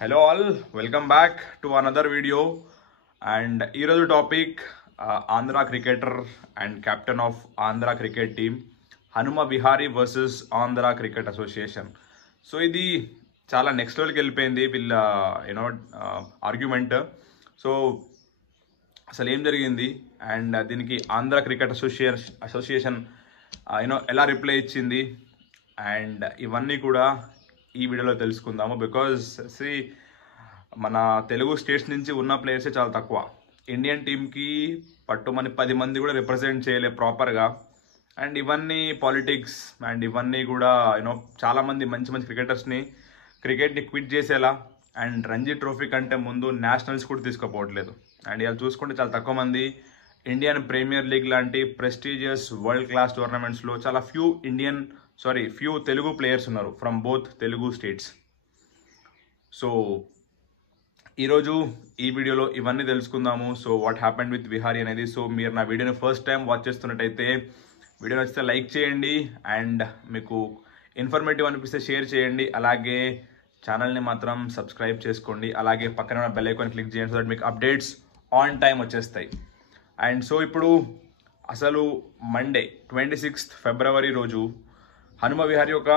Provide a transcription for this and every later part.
Hello all, welcome back to another video. And ఈరోజు topic Andhra cricketer and captain of Andhra cricket team Hanuma Vihari versus Andhra cricket association. So ఇది చాలా next లెవెల్కి వెళ్ళిపోయింది వీళ్ళ argument. So అసలు ఏం జరిగింది అండ్ దీనికి ఆంధ్ర క్రికెట్ అసోసియేషన్ ఎలా రిప్లై ఇచ్చింది అండ్ ఇవన్నీ కూడా ఈ వీడియోలో తెలుసుకుందాము. బికాజ్ మన తెలుగు స్టేట్స్ నుంచి ఉన్న ప్లేయర్సే చాలా తక్కువ. ఇండియన్ టీమ్కి పట్టుమని 10 మంది కూడా రిప్రజెంట్ చేయలే ప్రాపర్గా. అండ్ ఇవన్నీ పాలిటిక్స్ అండ్ ఇవన్నీ కూడా చాలామంది మంచి మంచి క్రికెట్ని క్విట్ చేసేలా అండ్ రంజీ ట్రోఫీ కంటే ముందు నేషనల్స్ కూడా తీసుకుపోవట్లేదు. అండ్ ఇలా చూసుకుంటే చాలా తక్కువ మంది ఇండియన్ ప్రీమియర్ లీగ్ లాంటి ప్రెస్టీజియస్ వరల్డ్ క్లాస్ టోర్నమెంట్స్లో చాలా ఫ్యూ తెలుగు ప్లేయర్స్ ఉన్నారు from both Telugu states. So ఈరోజు ఈ వీడియోలో ఇవన్నీ తెలుసుకుందాము. So what happened with Vihari అనేది. సో మీరు నా వీడియోని ఫస్ట్ టైం వాచ్ చేస్తున్నట్టయితే వీడియో నచ్చితే లైక్ చేయండి అండ్ మీకు ఇన్ఫర్మేటివ్ అనిపిస్తే షేర్ చేయండి. అలాగే ఛానల్ని మాత్రం సబ్స్క్రైబ్ చేసుకోండి. అలాగే పక్కన ఉన్న బెల్ ఐకాన్ క్లిక్ చేయండి సో దట్ మీకు అప్డేట్స్ ఆన్ టైం వచ్చేస్తాయి. అండ్ సో ఇప్పుడు అసలు మండే 26th ఫిబ్రవరి రోజు హనుమ విహారీ ఒక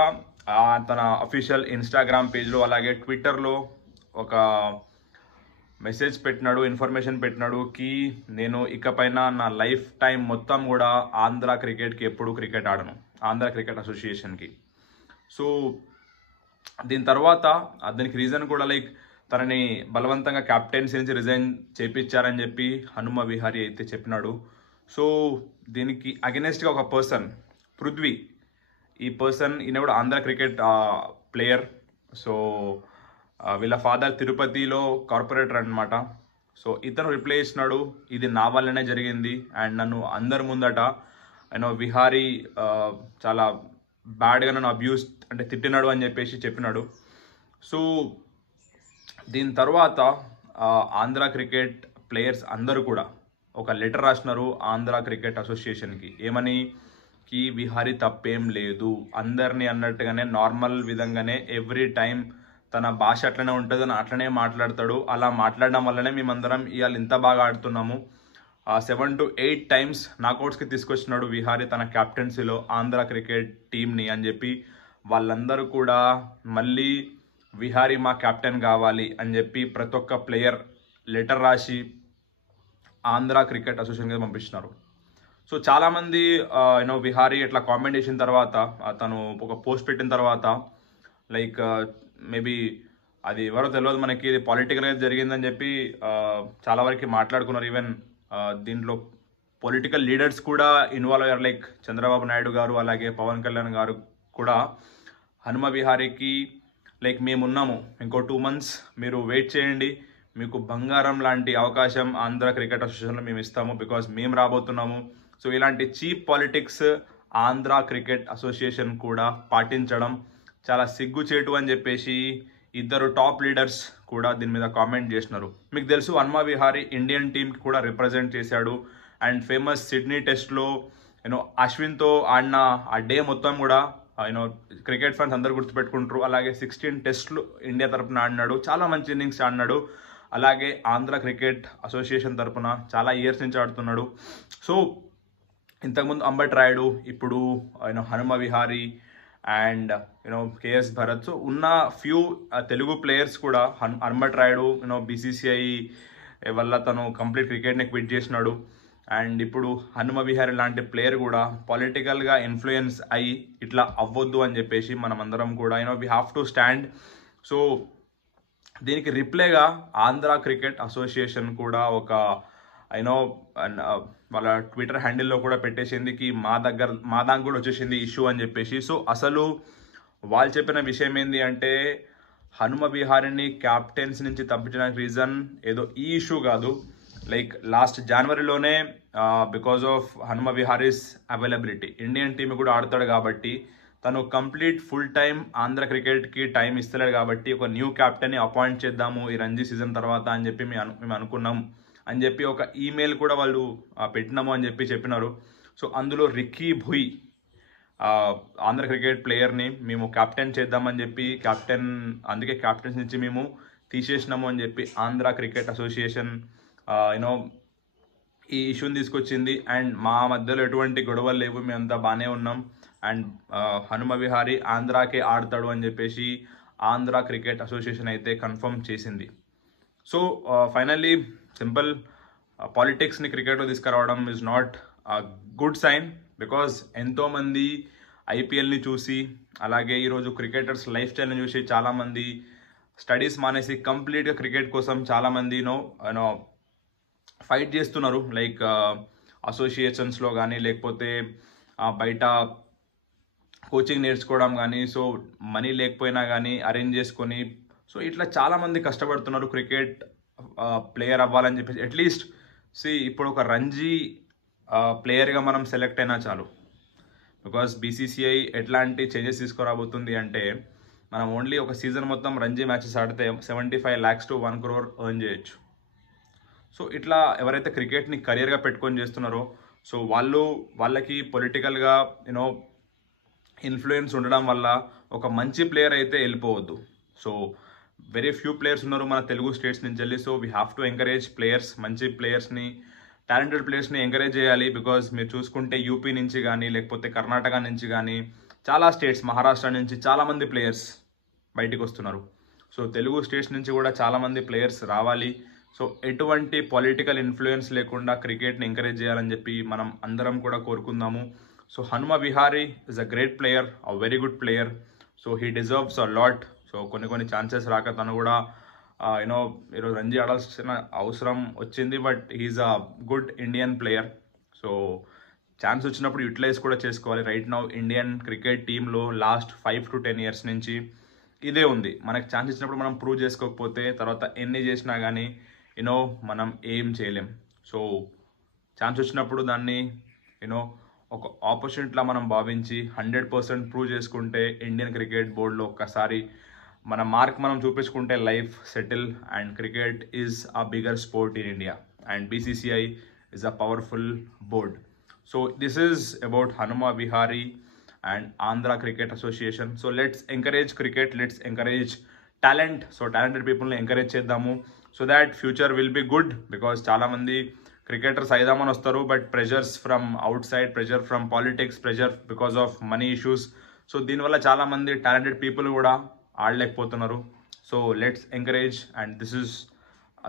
తన అఫీషియల్ ఇన్స్టాగ్రామ్ పేజ్లో అలాగే ట్విట్టర్లో ఒక మెసేజ్ పెట్టినాడు, ఇన్ఫర్మేషన్ పెట్టినాడు కి నేను ఇకపైన నా లైఫ్ టైం మొత్తం కూడా ఆంధ్ర క్రికెట్కి ఎప్పుడు క్రికెట్ ఆడను, ఆంధ్ర క్రికెట్ అసోసియేషన్కి. సో దీని తర్వాత దీనికి రీజన్ కూడా తనని బలవంతంగా క్యాప్టెన్సీ నుంచి రిజైన్ చేయించారని చెప్పి హనుమ విహారీ అయితే చెప్పినాడు. సో దీనికి అగెనెస్ట్గా ఒక పర్సన్ పృథ్వీ, ఈ పర్సన్ ఈయన కూడా ఆంధ్ర క్రికెట్ ప్లేయర్. సో వీళ్ళ ఫాదర్ తిరుపతిలో కార్పొరేటర్ అనమాట. సో ఇతను రిప్లై ఇచ్చినాడు, ఇది నా వల్లనే జరిగింది అండ్ నన్ను అందరి ముందట విహారీ చాలా బ్యాడ్గా నన్ను అబ్యూస్ అంటే తిట్టినాడు అని చెప్పినాడు. సో దీని తర్వాత ఆంధ్ర క్రికెట్ ప్లేయర్స్ అందరూ కూడా ఒక లెటర్ రాసినారు ఆంధ్ర క్రికెట్ అసోసియేషన్కి. ఏమని కి విహారీ తప్పేం లేదు, అందరినీ అన్నట్టుగానే నార్మల్ విధంగానే ఎవ్రీ టైం తన భాష అట్లనే ఉంటుంది అని అట్లనే మాట్లాడతాడు. అలా మాట్లాడడం వల్లనే మేమందరం ఇవాళ ఇంత బాగా ఆడుతున్నాము. 7 to 8 times నాకౌట్స్కి తీసుకొచ్చినాడు విహారీ తన క్యాప్టెన్సీలో ఆంధ్ర క్రికెట్ టీంని అని చెప్పి వాళ్ళందరూ కూడా మళ్ళీ విహారీ మా కెప్టెన్ కావాలి అని చెప్పి ప్రతి ఒక్క ప్లేయర్ లెటర్ రాసి ఆంధ్ర క్రికెట్ అసోసియేషన్కి పంపించినారు. సో చాలామంది విహారీ ఇట్లా కామెంట్ చేసిన తర్వాత తను ఒక పోస్ట్ పెట్టిన తర్వాత మేబీ అది ఎవరో తెలియదు మనకి, ఇది పొలిటికల్గా జరిగిందని చెప్పి చాలా వరకు మాట్లాడుకున్నారు. ఈవెన్ దీంట్లో పొలిటికల్ లీడర్స్ కూడా ఇన్వాల్వ్ అయ్యారు. చంద్రబాబు నాయుడు గారు అలాగే పవన్ కళ్యాణ్ గారు కూడా హనుమ విహారీకి మేమున్నాము, ఇంకో 2 months మీరు వెయిట్ చేయండి, మీకు బంగారం లాంటి అవకాశం ఆంధ్ర క్రికెట్ అసోసియేషన్లో మేము ఇస్తాము, బికాజ్ మేము రాబోతున్నాము. సో ఇలాంటి cheap politics Andhra cricket association కూడా పాటించడం చాలా సిగ్గుచేటు అని చెప్పేసి ఇద్దరు టాప్ లీడర్స్ కూడా దీని మీద కామెంట్ చేసినారు. మీకు తెలుసు హనుమ విహారీ ఇండియన్ టీంకి కూడా రిప్రజెంట్ చేశాడు అండ్ ఫేమస్ సిడ్నీ టెస్ట్లో అశ్విన్తో ఆడిన ఆ డే మొత్తం కూడా క్రికెట్ ఫ్యాన్స్ అందరూ గుర్తుపెట్టుకుంటారు. అలాగే 16 టెస్ట్లు ఇండియా తరఫున ఆడినాడు, చాలా మంచి ఇన్నింగ్స్ ఆడినాడు. అలాగే ఆంధ్ర క్రికెట్ అసోసియేషన్ తరఫున చాలా ఇయర్స్ నుంచి ఆడుతున్నాడు. సో ఇంతకుముందు అంబట్ రాయుడు, ఇప్పుడు Hanuma Vihari and KS Bharat. So ఉన్న ఫ్యూ తెలుగు ప్లేయర్స్ కూడా అంబట్ రాయుడు బీసీసీఐ వల్ల తను కంప్లీట్ క్రికెట్ని క్విట్ చేసినాడు. అండ్ ఇప్పుడు హనుమ విహారీ లాంటి ప్లేయర్ కూడా పొలిటికల్గా ఇన్ఫ్లుయెన్స్ అయ్యి ఇట్లా అవ్వద్దు అని చెప్పేసి మనం అందరం కూడా we have to stand. So దీనికి రిప్లైగా ఆంధ్ర క్రికెట్ అసోసియేషన్ కూడా ఒక వాళ్ళ ట్విట్టర్ హ్యాండిల్లో కూడా పెట్టేసింది కి మా దానికి కూడా వచ్చేసింది ఇష్యూ అని చెప్పేసి. సో అసలు వాళ్ళు చెప్పిన విషయం ఏంది అంటే హనుమ విహారీని క్యాప్టెన్స్ నుంచి తప్పించడానికి రీజన్ ఏదో ఈ ఇష్యూ కాదు. లాస్ట్ జనవరిలోనే because of Hanuma Vihari's availability Indian team కూడా ఆడతాడు కాబట్టి తను కంప్లీట్ ఫుల్ టైం ఆంధ్ర క్రికెట్కి టైం ఇస్తలేడు కాబట్టి ఒక న్యూ క్యాప్టెన్ని అపాయింట్ చేద్దాము ఈ రంజీ సీజన్ తర్వాత అని చెప్పి మేము అనుకున్నాం అని చెప్పి ఒక ఈమెయిల్ కూడా వాళ్ళు పెట్టినాము అని చెప్పినారు. సో అందులో రిక్కీ భుయ్ ఆంధ్ర క్రికెట్ ప్లేయర్ని మేము క్యాప్టెన్ చేద్దామని చెప్పి అందుకే క్యాప్టెన్స్ నుంచి మేము తీసేసినాము అని చెప్పి ఆంధ్ర క్రికెట్ అసోసియేషన్ యూనో ఈ ఇష్యూని తీసుకొచ్చింది. అండ్ మా మధ్యలో ఎటువంటి గొడవలు లేవు, మేమంతా బాగానే ఉన్నాం. అండ్ హనుమ విహారీ ఆంధ్రాకే ఆడతాడు అని చెప్పేసి ఆంధ్ర క్రికెట్ అసోసియేషన్ అయితే కన్ఫర్మ్ చేసింది. సో ఫైనల్లీ సింపుల్, పాలిటిక్స్ని క్రికెట్లో తీసుకురావడం is not good sign. Because ఎంతోమంది ఐపీఎల్ని చూసి, అలాగే ఈరోజు క్రికెటర్స్ లైఫ్ స్టైల్ని చూసి చాలామంది స్టడీస్ మానేసి కంప్లీట్గా క్రికెట్ కోసం చాలామంది యూనో ఫైట్ చేస్తున్నారు. లైక్ అసోసియేషన్స్లో కానీ, లేకపోతే బయట కోచింగ్ నేర్చుకోవడం కానీ, సో మనీ లేకపోయినా కానీ అరేంజ్ చేసుకొని, సో ఇట్లా చాలామంది కష్టపడుతున్నారు క్రికెట్ ప్లేయర్ అవ్వాలని చెప్పేసి. అట్లీస్ట్ ఇప్పుడు ఒక రంజీ ప్లేయర్గా మనం సెలెక్ట్ అయినా చాలు. బికాస్ బీసీసీఐ ఎట్లాంటి చేంజెస్ తీసుకురాబోతుంది అంటే, మనం ఓన్లీ ఒక సీజన్ మొత్తం రంజీ మ్యాచెస్ ఆడితే 75 lakhs to 1 crore ఎర్న్ చేయొచ్చు. సో ఇట్లా ఎవరైతే క్రికెట్ని కెరియర్గా పెట్టుకొని చేస్తున్నారో, సో వాళ్ళకి పొలిటికల్గా యూనో ఇన్ఫ్లుయెన్స్ ఉండడం వల్ల ఒక మంచి ప్లేయర్ అయితే వెళ్ళిపోవద్దు. సో వెరీ ఫ్యూ ప్లేయర్స్ ఉన్నారు మన తెలుగు స్టేట్స్ నుంచి వెళ్ళి. So we have to encourage players, మంచి ప్లేయర్స్ని, టాలెంటెడ్ ప్లేయర్స్ని ఎంకరేజ్ చేయాలి. బికాజ్ మీరు చూసుకుంటే యూపీ నుంచి కానీ, లేకపోతే కర్ణాటక నుంచి కానీ, చాలా స్టేట్స్, మహారాష్ట్ర నుంచి చాలామంది ప్లేయర్స్ బయటికి వస్తున్నారు. సో తెలుగు స్టేట్స్ నుంచి కూడా చాలామంది ప్లేయర్స్ రావాలి. సో ఎటువంటి పొలిటికల్ ఇన్ఫ్లుయెన్స్ లేకుండా క్రికెట్ని ఎంకరేజ్ చేయాలని చెప్పి మనం అందరం కూడా కోరుకుందాము. So Hanuma Vihari is a great player, a very good player. So he deserves a lot. So కొన్ని ఛాన్సెస్ రాక తను కూడా యూనో ఈరోజు రంజీ ఆడాల్సిన అవసరం వచ్చింది. But he is a good Indian player. So chance వచ్చినప్పుడు యూటిలైజ్ కూడా చేసుకోవాలి. రైట్ నౌ ఇండియన్ క్రికెట్ టీంలో లాస్ట్ 5 to 10 years నుంచి ఇదే ఉంది. మనకు ఛాన్స్ ఇచ్చినప్పుడు మనం ప్రూవ్ చేసుకోకపోతే తర్వాత ఎన్ని చేసినా కానీ యూనో మనం ఏం చేయలేం. సో ఛాన్స్ వచ్చినప్పుడు దాన్ని యూనో ఒక ఆపర్చునిటీలా మనం భావించి 100% ప్రూవ్ చేసుకుంటే ఇండియన్ క్రికెట్ బోర్డులో ఒక్కసారి మన మార్క్ మనం చూపించుకుంటే life settle. And cricket is a bigger sport in India and BCCI is a powerful board. So this is about Hanuma Vihari and Andhra Cricket Association. So let's encourage cricket, let's encourage talent. So talented people ni encourage chedamu so that future will be good. Because chala mandi cricketers aidamani vastaru, but pressures from outside, pressure from politics, pressure because of money issues. So దీని వల్ల చాలా మంది talented people కూడా ఆడలేకపోతున్నారు. So let's encourage, and this is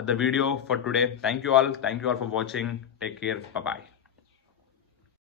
the video for today. Thank you all for watching. Take care. Bye bye.